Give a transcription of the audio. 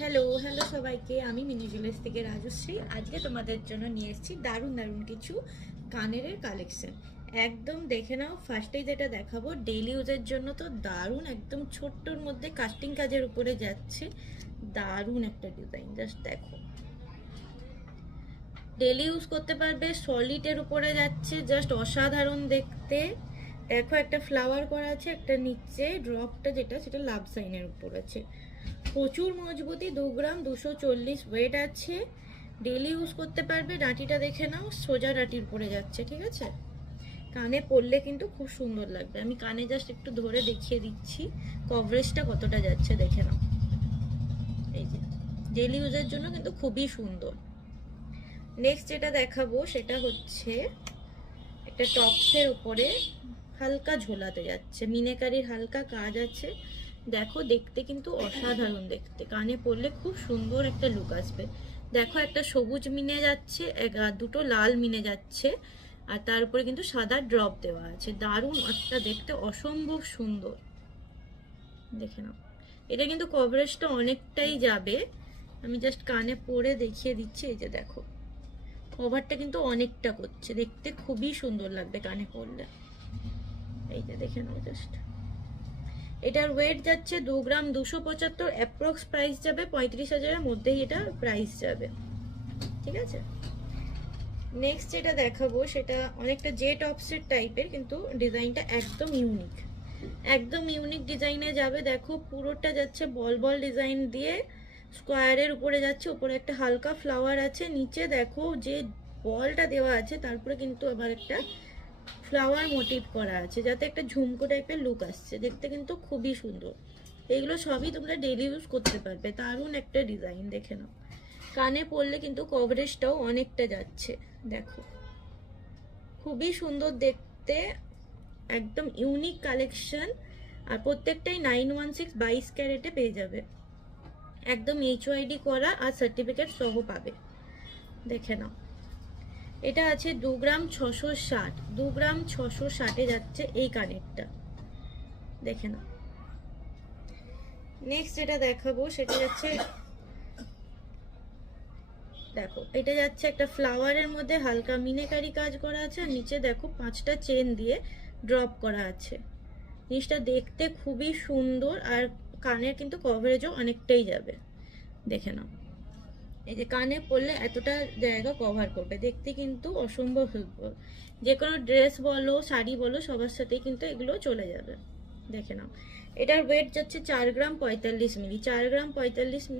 Hello hello সবাইকে, আমি mini jewellers থেকে রাজশ্রী। আজকে তোমাদের জন্য নিয়ে এসেছি দারুণ দারুণ কিছু কানের কালেকশন। একদম দেখে নাও। ফার্স্টেই যেটা দেখাবো ডেইলি ইউজের জন্য তো দারুণ, একদম ছোট্টর মধ্যে কাস্টিং কাজের উপরে যাচ্ছে। দারুণ একটা ডিজাইন, জাস্ট দেখো। ডেইলি ইউজ করতে পারবে, সলিডের উপরে যাচ্ছে, জাস্ট অসাধারণ দেখতে। দেখো একটা ফ্লাওয়ার করা আছে, একটা নিচে ড্রপটা যেটা সেটা লাভ সাইনের উপর আছে। প্রচুর মজবুতি, 2 গ্রাম 240 ওয়েট আছে। ডেইলি ইউজ করতে পারবে। ডাঁটিটা দেখে নাও, সোজা ডাঁটির পরে যাচ্ছে, ঠিক আছে। কানে পরলে কিন্তু খুব সুন্দর লাগবে। আমি কানে জাস্ট একটু ধরে দেখিয়ে দিচ্ছি কভারেজটা কতটা যাচ্ছে, দেখে নাও। এই যে ডেইলি ইউজের জন্য কিন্তু খুবই সুন্দর। নেক্সট যেটা দেখাবো সেটা হচ্ছে একটা টপসের উপরে হালকা ঝোলাতে যাচ্ছে, মিনেকারির হালকা কাজ আছে। দেখো দেখতে কিন্তু অসাধারণ দেখতে, কানে পরলে খুব সুন্দর একটা লুক আসবে। দেখো একটা সবুজ মিনে যাচ্ছে, দুটো লাল মিনে যাচ্ছে, আর তার উপরে কিন্তু সাদা ড্রপ দেওয়া আছে। দারুণ একটা দেখতে, অসম্ভব সুন্দর। দেখে নাও, এটা কিন্তু কভারেজটা অনেকটাই যাবে। আমি জাস্ট কানে পরে দেখিয়ে দিচ্ছি। এই যে দেখো, কভারটা কিন্তু অনেকটা করছে, দেখতে খুবই সুন্দর লাগবে কানে পরলে। এই যে দেখে নাও জাস্ট। এটার ওয়েট যাচ্ছে 2 গ্রাম 275, অ্যাপ্রক্স প্রাইস যাবে 35,000-এর মধ্যেই এটা প্রাইস যাবে, ঠিক আছে। নেক্সট যেটা দেখাবো সেটা অনেকটা জেট অফসেট টাইপের, কিন্তু ডিজাইনটা একদম ইউনিক, একদম ইউনিক ডিজাইনে যাবে। দেখো পুরোটা যাচ্ছে বল বল ডিজাইন দিয়ে, স্কোয়ারের উপরে যাচ্ছে, উপরে একটা হালকা ফ্লাওয়ার আছে। নিচে দেখো যে বলটা দেওয়া আছে তারপরে কিন্তু আবার একটা ফ্লাওয়ার মোটিভ করা আছে, যাতে একটা ঝুমকো টাইপের লুক আসছে। দেখতে কিন্তু খুবই সুন্দর। এগুলো সবই তোমরা ডেইলি ইউজ করতে পারবে। দারুণ একটা ডিজাইন, দেখে নাও। কানে পরলে কিন্তু কভারেজটাও অনেকটা যাচ্ছে। দেখো খুবই সুন্দর দেখতে, একদম ইউনিক কালেকশন। আর প্রত্যেকটাই 916 22 ক্যারেটে পেয়ে যাবে, একদম HYD করা আর সার্টিফিকেট সহ পাবে। দেখে নাও, এটা আছে 2 গ্রাম 660, 2 গ্রাম 660-এ যাচ্ছে এই কানেরটা, দেখে নাও। নেক্সট যেটা দেখাবো সেটা যাচ্ছে, দেখো এটা যাচ্ছে একটা ফ্লাওয়ারের মধ্যে হালকা মিনেকারি কাজ করা আছে, আর নিচে দেখো 5টা চেন দিয়ে ড্রপ করা আছে। জিনিসটা দেখতে খুবই সুন্দর, আর কানের কিন্তু কভারেজও অনেকটাই যাবে। দেখে নাও, এই যে কানে পরলে এতটা জায়গা কভার করবে, দেখতে কিন্তু অসম্ভব সুন্দর। যে কোনো ড্রেস বলো, শাড়ি বলো, সবার সাথেই কিন্তু এগুলো চলে যাবে। দেখে নাও, এটার ওয়েট যাচ্ছে 4 গ্রাম 45 মিলি, 4 গ্রাম 45 মিলি।